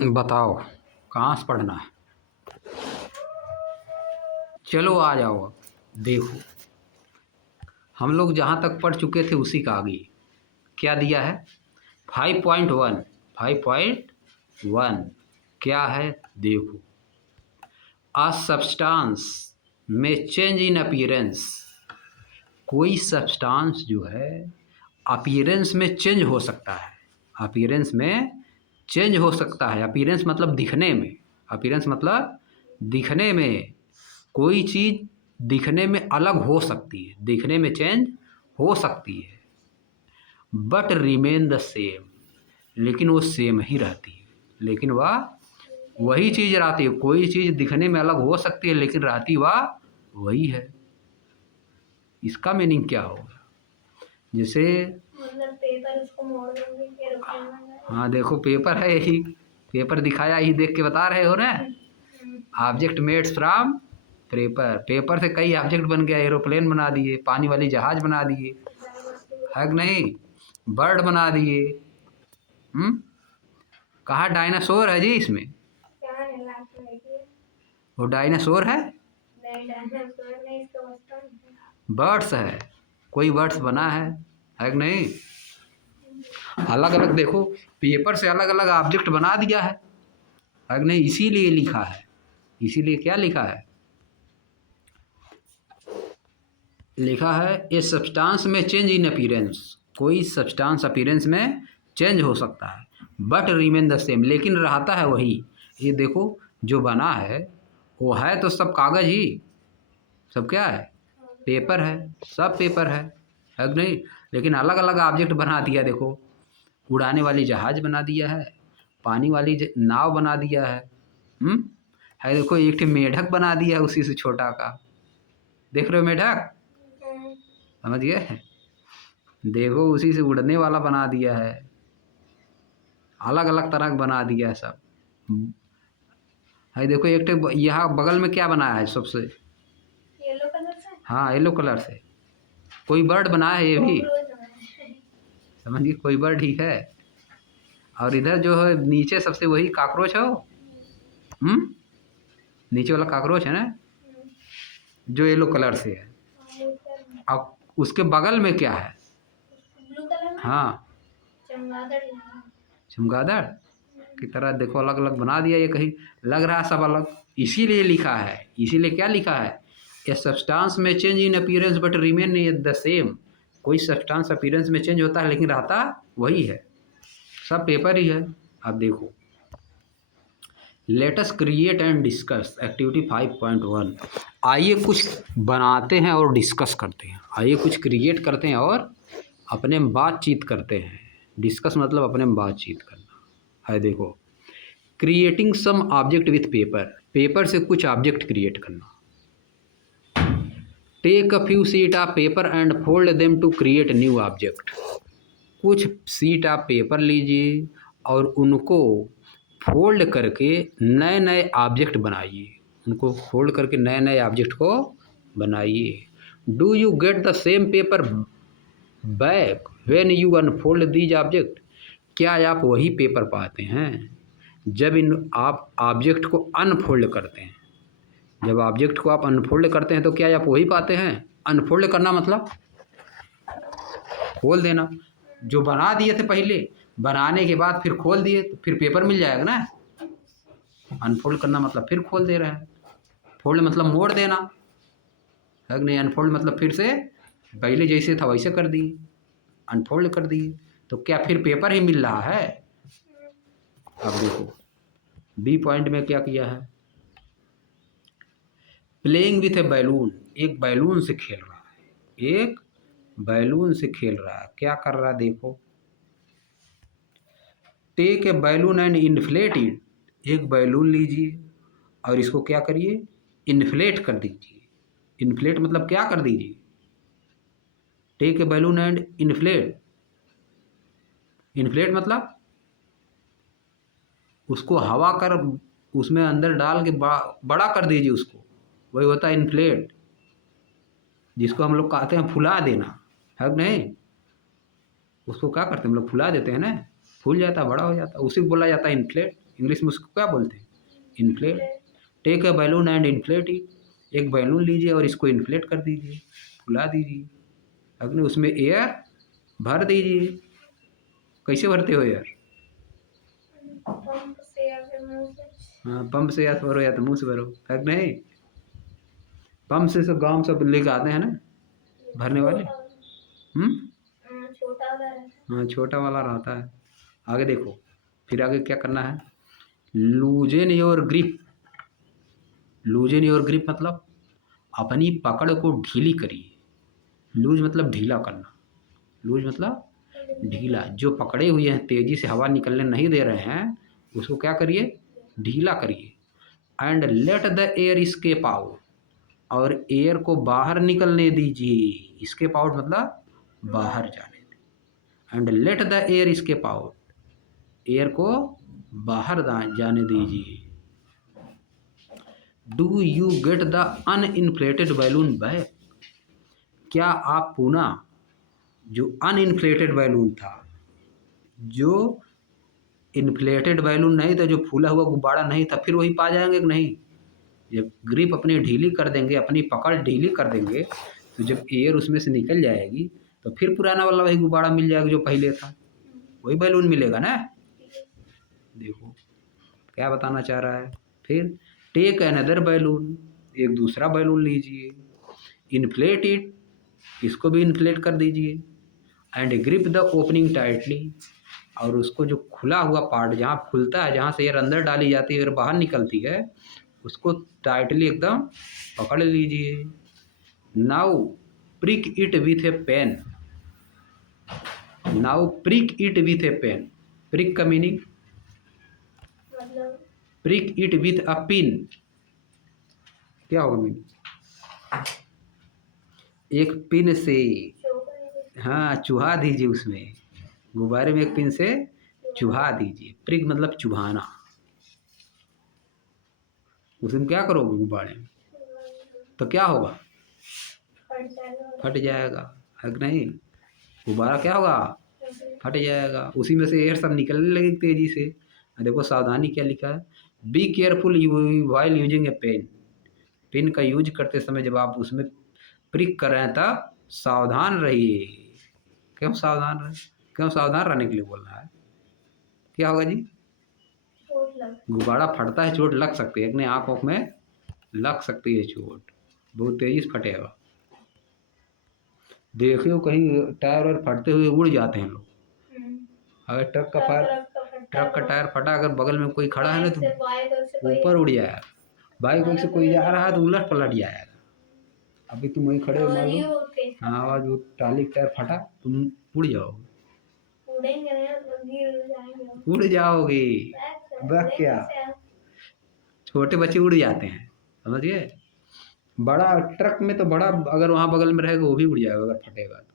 बताओ कहाँ से पढ़ना है। चलो आ जाओ अब देखो, हम लोग जहाँ तक पढ़ चुके थे उसी का आगे क्या दिया है। 5.1 5.1 क्या है देखो। अ सब्सटेंस में चेंज इन अपीयरेंस, कोई सब्सटेंस जो है अपीयरेंस में चेंज हो सकता है। अपीयरेंस में चेंज हो सकता है। अपीयरेंस मतलब दिखने में, अपीयरेंस मतलब दिखने में कोई चीज़ दिखने में अलग हो सकती है, दिखने में चेंज हो सकती है। बट रिमेन द सेम, लेकिन वो सेम ही रहती है, लेकिन वह वही चीज़ रहती है। कोई चीज़ दिखने में अलग हो सकती है लेकिन रहती वह वही है। इसका मीनिंग क्या होगा? जैसे मतलब पेपर उसको मोड़ देंगे फिर एरोप्लेन बन जाएगा। हाँ देखो पेपर है यही, पेपर दिखाया यही देख के बता रहे हो ना। Object made from paper, paper से कई ऑब्जेक्ट बन गया, एरोप्लेन बना दिए, पानी वाली जहाज बना दिए, है कि नहीं, बर्ड बना दिए। कहाँ डायनासोर है जी इसमें? क्या है लास्ट में देखिए। वो डायनासोर है? नहीं डायनासोर नहीं, इसका बचपन है। बर्ड्स है, कोई बर्ड्स बना है कि नहीं। अलग अलग देखो, पेपर से अलग अलग ऑब्जेक्ट बना दिया है कि नहीं, इसीलिए लिखा है। इसीलिए क्या लिखा है? लिखा है ए सब्सटेंस में चेंज इन अपीयरेंस, कोई सब्सटेंस अपीयरेंस में चेंज हो सकता है, बट रिमेन द सेम, लेकिन रहता है वही। ये देखो जो बना है वो है तो सब कागज ही, सब क्या है, पेपर है, सब पेपर है कि नहीं। लेकिन अलग अलग ऑब्जेक्ट बना दिया देखो, उड़ाने वाली जहाज बना दिया है, पानी वाली नाव बना दिया है। है देखो एक ठे मेढक बना दिया है उसी से छोटा का, देख रहे हो मेढक, समझ गए। देखो उसी से उड़ने वाला बना दिया है, अलग अलग तरह का बना दिया है सब। है देखो एक ठे यहाँ बगल में क्या बनाया है सबसे, येलो कलर से। हाँ येलो कलर से कोई बर्ड बना है ये भी, समझिए कोई बर्ड ही है। और इधर जो है नीचे सबसे वही कॉकरोच है वो, नीचे वाला कॉकरोच है ना, जो येलो कलर से है। अब उसके बगल में क्या है? ब्लू कलर में हाँ चमगादड़। चमगादड़ की तरह देखो अलग अलग बना दिया, ये कहीं लग रहा है सब अलग, इसीलिए लिखा है। इसीलिए क्या लिखा है, ए सब्सटेंस में change in appearance but remain the same, कोई सब्सटेंस अपीयरेंस में चेंज होता है लेकिन रहता वही है, सब पेपर ही है। अब देखो let us create and discuss activity 5.1, आइए कुछ बनाते हैं और डिस्कस करते हैं। आइए कुछ क्रिएट करते हैं और अपने में बातचीत करते हैं। डिस्कस मतलब अपने में बातचीत करना है। देखो creating some object with paper, paper से कुछ ऑब्जेक्ट क्रिएट करना। Take a few sheet of paper and fold them to create new object, कुछ सीट आप पेपर लीजिए और उनको फोल्ड करके नए नए ऑब्जेक्ट बनाइए, उनको फोल्ड करके नए नए ऑब्जेक्ट को बनाइए। Do you get the same paper back when you unfold these object, क्या आप वही पेपर पाते हैं जब इन आप ऑब्जेक्ट को अनफोल्ड करते हैं। जब ऑब्जेक्ट को आप अनफोल्ड करते हैं तो क्या आप वही पाते हैं। अनफोल्ड करना मतलब खोल देना, जो बना दिए थे पहले, बनाने के बाद फिर खोल दिए तो फिर पेपर मिल जाएगा ना। अनफोल्ड करना मतलब फिर खोल दे रहे हैं, फोल्ड मतलब मोड़ देना है कि नहीं। अनफोल्ड मतलब फिर से पहले जैसे था वैसे कर दिए, अनफोल्ड कर दिए, तो क्या फिर पेपर ही मिल रहा है। अब देखो बी पॉइंट में क्या किया है, प्लेइंग विथ ए बैलून, एक बैलून से खेल रहा है, एक बैलून से खेल रहा है। क्या कर रहा है देखो, take a balloon and inflate it, एक बैलून लीजिए और इसको क्या करिए, इन्फ्लेट कर दीजिए। इन्फ्लेट मतलब क्या कर दीजिए, take a balloon and inflate, inflate मतलब उसको हवा कर उसमें अंदर डाल के बड़ा कर दीजिए उसको, वही होता है इन्फ्लेट, जिसको हम लोग कहते हैं फुला देना है कि नहीं। उसको क्या करते हैं हम लोग, फुला देते हैं ना, फूल जाता है, बड़ा हो जाता है, उसी को बोला जाता है इन्फ्लेट। इंग्लिश में उसको क्या बोलते हैं? Inflate. Take a balloon and inflate it. एक बैलून लीजिए और इसको इन्फ्लेट कर दीजिए, फुला दीजिए, अपने उसमें एयर भर दीजिए। कैसे भरते हो एयर? पंप से या फिर मुंह से। हाँ, पंप से या तो भरो या तो मुंह से भरो, है कि नहीं? पंप से सब गाँव सब लेके आते हैं ना भरने वाले। छोटा वाला रहता है। हाँ, छोटा वाला रहता है। आगे देखो, फिर आगे क्या करना है? लूजन योर ग्रिप। लूजन योर ग्रिप मतलब अपनी पकड़ को ढीली करिए। लूज मतलब ढीला करना, लूज मतलब ढीला। जो पकड़े हुए हैं, तेजी से हवा निकलने नहीं दे रहे हैं, उसको क्या करिए? ढीला करिए। And let the air escape out. और एयर को बाहर निकलने दीजिए। स्केप आउट मतलब बाहर जाने दें। And let the air escape out. Air को बाहर जाने दीजिए। Do you get the uninflated balloon back. क्या आप पुनः जो अनइन्फ्लेटेड बैलून था, जो इन्फ्लेटेड बैलून नहीं था, जो फूला हुआ गुब्बारा नहीं था, फिर वही पा जाएंगे कि नहीं? जब ग्रिप अपनी ढीली कर देंगे, अपनी पकड़ ढीली कर देंगे, तो जब एयर उसमें से निकल जाएगी तो फिर पुराना वाला वही गुब्बारा मिल जाएगा जो पहले था, वही बैलून मिलेगा ना। देखो क्या बताना चाह रहा है। फिर टेक अनदर बैलून। एक दूसरा बैलून लीजिए, इन्फ्लेट इट। इसको भी इन्फ्लेट कर दीजिए। And grip the opening tightly. और उसको जो खुला हुआ पार्ट जहाँ खुलता है, जहाँ से एयर अंदर डाली जाती है और बाहर निकलती है, उसको टाइटली एकदम पकड़ लीजिए। Now prick it with a pen. Now prick it with a pen. Prick का मीनिंग? मतलब prick it with a pin. क्या होगा मीनिंग? एक पिन से, हाँ, चुहा दीजिए। उसमें गुब्बारे में एक पिन से चुहा दीजिए। प्रिक मतलब चुभाना। उसमें क्या करोगे गुब्बारे में? तो क्या होगा? फट जाएगा, है कि नहीं? गुब्बारा क्या होगा? फट जाएगा। उसी में से एयर सब निकलने लगेगी तेजी से। देखो सावधानी क्या लिखा है। Be careful while using a pen. Pen का यूज करते समय जब आप उसमें प्रिक कर रहे हैं तब सावधान रहिए। क्यों सावधान रहे? क्यों सावधान रहने के लिए बोल रहा है? क्या होगा जी? गुब्बारा फटता है, चोट लग सकती है, अपने आँखों में लग सकती है चोट, बहुत तेजी से फटेगा। देखियो कहीं टायर वायर फटते हुए उड़ जाते हैं लोग। अगर ट्रक का टायर फटा, अगर बगल में कोई खड़ा है ना तो ऊपर उड़ जाएगा। बाइक से कोई जा रहा है तो उलट पलट जाएगा। अभी तुम वहीं खड़े हो, मान लो, हाँ, आवाज वो ट्राली का टायर फटा, तुम उड़ जाओगे। उड़ जाओगे। बस क्या, छोटे बच्चे उड़ जाते हैं, समझिए। बड़ा ट्रक में तो बड़ा, अगर वहाँ बगल में रहेगा वो भी उड़ जाएगा अगर फटेगा तो।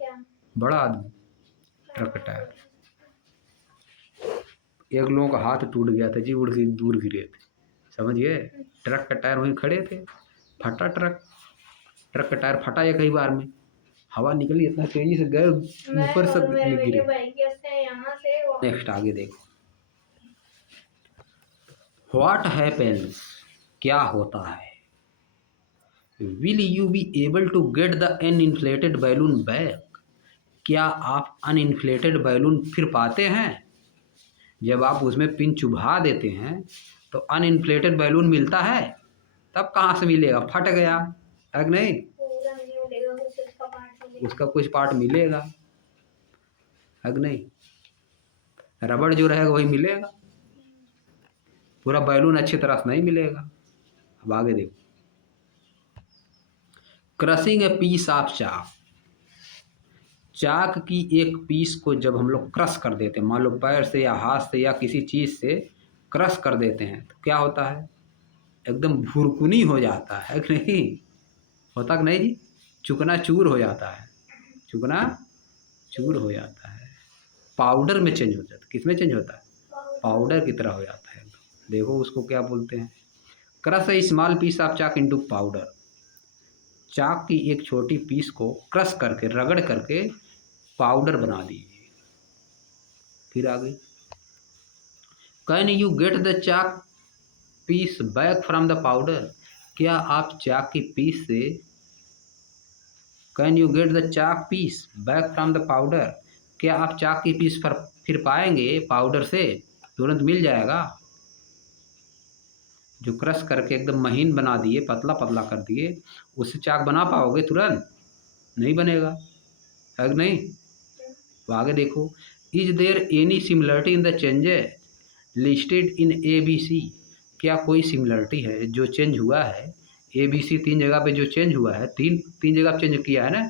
क्या? बड़ा आदमी, ट्रक का टायर। एक लोगों का हाथ टूट गया था जी, उड़ के दूर गिरे थे, समझिए। ट्रक का टायर वहीं खड़े थे, फटा ट्रक का टायर फटा एक ही बार में, हवा निकली, इतना तेजी से गए ऊपर सब गिरे। नेक्स्ट आगे देखो। What happens. क्या होता है? Will you be able to get the uninflated balloon back. क्या आप अनइन्फ्लेटेड बैलून फिर पाते हैं? जब आप उसमें पिन चुभा देते हैं तो अनइन्फ्लेटेड बैलून मिलता है, तब कहाँ से मिलेगा? फट गया, है कि नहीं? उसका कुछ पार्ट मिलेगा, है कि नहीं? रबड़ जो रहेगा वही मिलेगा, पूरा बैलून अच्छी तरह से नहीं मिलेगा। अब आगे देखो। क्रशिंग ए पीस ऑफ चाक। चाक की एक पीस को जब हम लोग क्रश कर देते हैं, मान लो पैर से या हाथ से या किसी चीज़ से क्रश कर देते हैं, तो क्या होता है? एकदम भुरकुनी हो जाता है कि नहीं? होता कि नहीं जी? चुकना चूर हो जाता है, चुकना चूर हो जाता है, पाउडर में चेंज हो जाता है। किस में चेंज होता है? पाउडर की तरह हो जाता है। देखो उसको क्या बोलते हैं? Crush a small piece of chalk into powder. Chalk की एक छोटी पीस को क्रश करके, रगड़ करके पाउडर बना दीजिए। फिर आगे, can you get the chalk piece back from the powder? क्या आप चाक की पीस से can you get the chalk piece back from the powder? क्या आप चाक की पीस फिर पाएंगे पाउडर से? तुरंत मिल जाएगा? जो क्रश करके एकदम महीन बना दिए, पतला पतला कर दिए, उससे चाक बना पाओगे तुरंत? नहीं बनेगा, है कि नहीं? तो आगे देखो, is there any similarity in the changes listed in A B C? क्या कोई सिमिलरिटी है जो चेंज हुआ है ए बी सी? तीन जगह पे जो चेंज हुआ है, तीन जगह चेंज किया है ना।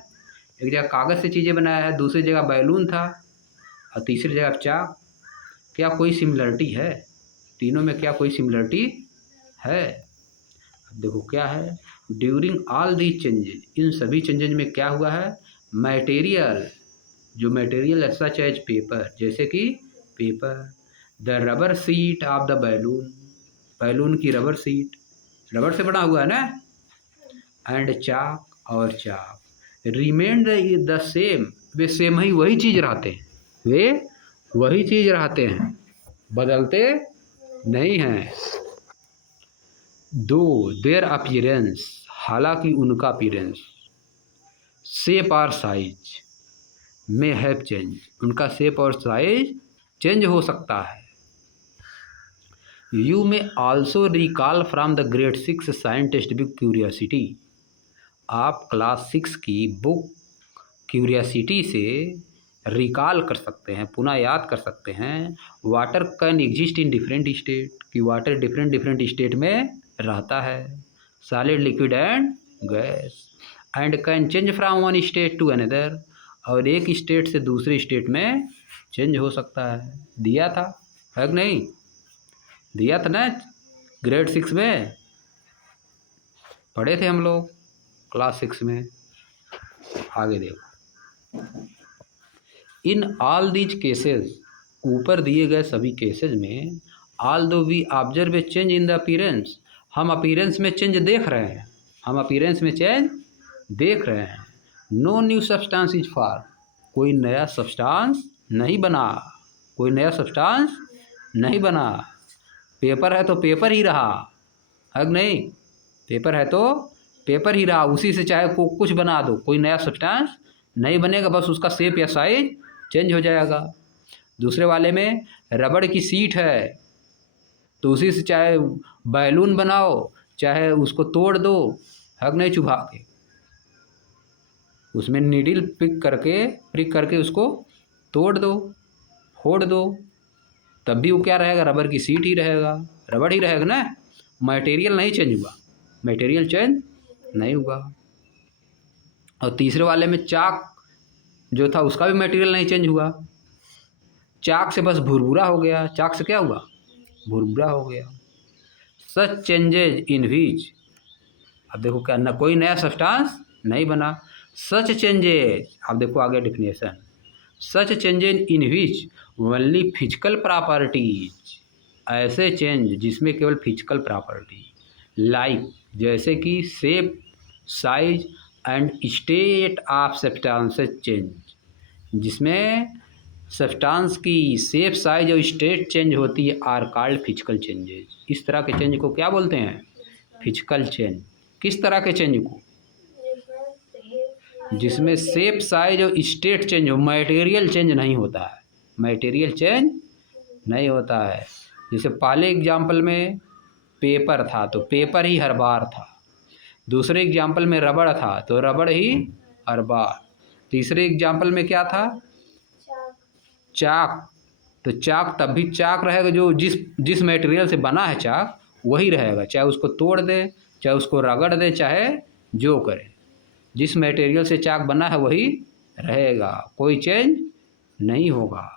एक जगह कागज़ से चीज़ें बनाया है, दूसरी जगह बैलून था, और तीसरी जगह चाक। क्या कोई सिमिलरिटी है? तीनों में क्या कोई सिमिलरिटी है? अब देखो क्या है, ड्यूरिंग ऑल दी चेंजेज, इन सभी चेंजेज में क्या हुआ है? मटेरियल, जो मटेरियल सच एज पेपर, जैसे कि paper, the rubber sheet of the balloon, balloon की रबर सीट, रबर से बना हुआ है ना, एंड चाक, और चाक, रिमेन द सेम, वे सेम ही वही चीज़ रहते हैं, वे वही चीज़ रहते हैं, बदलते नहीं हैं। दो देयर अपीयरेंस, हालांकि उनका अपीयरेंस, शेप और साइज में हैव चेंज, उनका शेप और साइज चेंज हो सकता है। यू में also recall from the grade 6 science text book curiosity, आप क्लास 6 की बुक क्यूरियोसिटी से रिकॉल कर सकते हैं, पुनः याद कर सकते हैं। Water can exist in different state, कि वाटर डिफरेंट डिफरेंट स्टेट में रहता है, solid, liquid and gas, and can change from one state to another, और एक स्टेट से दूसरे स्टेट में चेंज हो सकता है। दिया था, है कि नहीं? दिया था ना, ग्रेड 6 में पढ़े थे हम लोग, क्लास 6 में। आगे देखो, इन ऑल दीज केसेस, ऊपर दिए गए सभी केसेस में, all do we observe a change in the appearance, हम अपीयरेंस में चेंज देख रहे हैं, हम अपीयरेंस में चेंज देख रहे हैं। No new substance is form, कोई नया सब्सटेंस नहीं बना, कोई नया सब्सटेंस नहीं बना। पेपर है तो पेपर ही रहा, है कि नहीं? पेपर है तो पेपर ही रहा, उसी से चाहे कुछ बना दो, कोई नया सब्सटेंस नहीं बनेगा, बस उसका शेप या साइज चेंज हो जाएगा। दूसरे वाले में रबड़ की सीट है, तो उसी से चाहे बैलून बनाओ, चाहे उसको तोड़ दो, है कि नहीं, चुभा के, उसमें नीडल प्रिक करके उसको तोड़ दो, फोड़ दो, तब भी वो क्या रहेगा? रबर की सीट ही रहेगा, रबड़ ही रहेगा ना, मटेरियल नहीं चेंज हुआ, मटेरियल चेंज नहीं हुआ। और तीसरे वाले में चाक जो था, उसका भी मटेरियल नहीं चेंज हुआ, चाक से बस भुरभुरा हो गया, चाक से क्या हुआ? भुरभुरा हो गया। सच चेंजेज इन व्हिच, अब देखो क्या, न कोई नया सब्सटेंस नहीं बना। सच चेंजेज, अब देखो आगे definition, such changes in which only physical properties, ऐसे चेंज जिसमें केवल फिजिकल प्रॉपर्टी, लाइक, जैसे कि shape, size and state of substances change, जिसमें सब्सटेंस की शेप, साइज और स्टेट चेंज होती है, आर कॉल्ड फिजिकल चेंजेस। इस तरह के चेंज को क्या बोलते हैं? Physical change. किस तरह के चेंज को? जिसमें शेप, साइज और स्टेट चेंज हो, मटेरियल चेंज नहीं होता है, मटेरियल चेंज नहीं होता है। जैसे पहले एग्जाम्पल में पेपर था तो पेपर ही हर बार था, दूसरे एग्जाम्पल में रबड़ था तो रबड़ ही हर बार, तीसरे एग्जाम्पल में क्या था? चाक, तो चाक तब भी चाक रहेगा, जो जिस मटेरियल से बना है चाक वही रहेगा, चाहे उसको तोड़ दे, चाहे उसको रगड़ दे, चाहे जो करे, जिस मटेरियल से चाक बना है वही रहेगा, कोई चेंज नहीं होगा।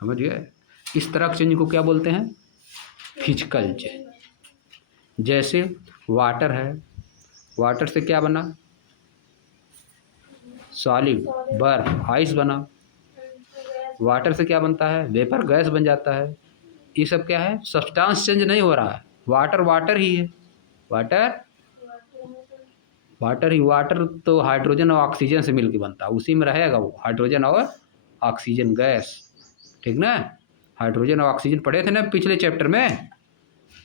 समझ गए? इस तरह के चेंज को क्या बोलते हैं? Physical change. जैसे वाटर है, वाटर से क्या बना? सॉलिड, बर्फ, आइस बना। वाटर से क्या बनता है? वेपर, गैस बन जाता है। ये सब क्या है? सब्सटेंस चेंज नहीं हो रहा है, वाटर वाटर ही है, वाटर वाटर ही, वाटर तो हाइड्रोजन और ऑक्सीजन से मिलकर बनता है, उसी में रहेगा वो, हाइड्रोजन और ऑक्सीजन गैस, ठीक ना? हाइड्रोजन और ऑक्सीजन पढ़े थे ना पिछले चैप्टर में,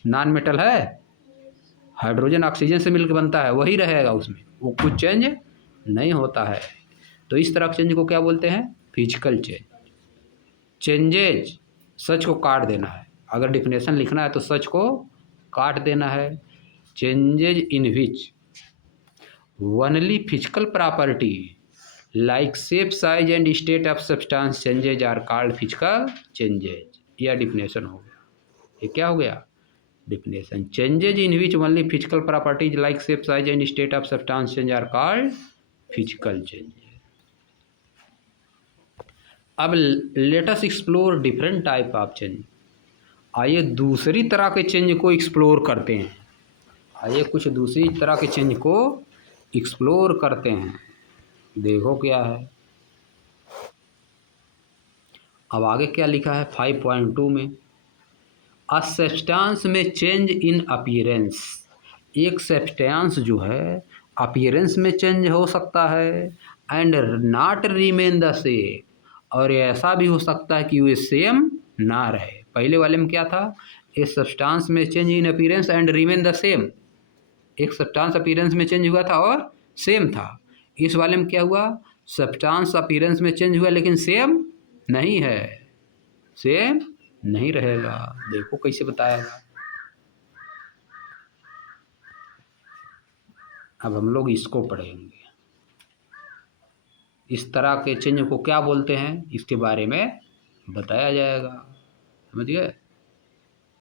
नॉन मेटल है, हाइड्रोजन ऑक्सीजन से मिलकर बनता है, वही रहेगा उसमें, वो कुछ चेंज नहीं होता है। तो इस तरह के चेंज को क्या बोलते हैं? Physical change. चेंजेज, सच को काट देना है, अगर डिफिनेशन लिखना है तो सच को काट देना है। Changes in which only physical property like shape, size and state of substance changes are called physical changes. यह डिफिनेशन हो गया। ये क्या हो गया? Definition. Changes in which only physical properties like shape, size and state of substance change are called physical changes. अब let us explore different type of change. आइए दूसरी तरह के चेंज को एक्सप्लोर करते हैं। आइए कुछ दूसरी तरह के चेंज को एक्सप्लोर करते हैं। देखो क्या है। अब आगे क्या लिखा है 5.2 में? अ सब्सटेंस में चेंज इन अपीयरेंस। एक सब्सटेंस जो है अपीयरेंस में चेंज हो सकता है and not remain the same, और ऐसा भी हो सकता है कि वो सेम ना रहे। पहले वाले में क्या था? ए सब्सटेंस में change in appearance and remain the same. एक सब्सटेंस अपीयरेंस में चेंज हुआ था और सेम था। इस वाले में क्या हुआ? सब्सटेंस अपीयरेंस में चेंज हुआ लेकिन सेम नहीं है, सेम नहीं रहेगा। देखो कैसे बताएगा। अब हम लोग इसको पढ़ेंगे। इस तरह के चेंज को क्या बोलते हैं, इसके बारे में बताया जाएगा। समझ गए?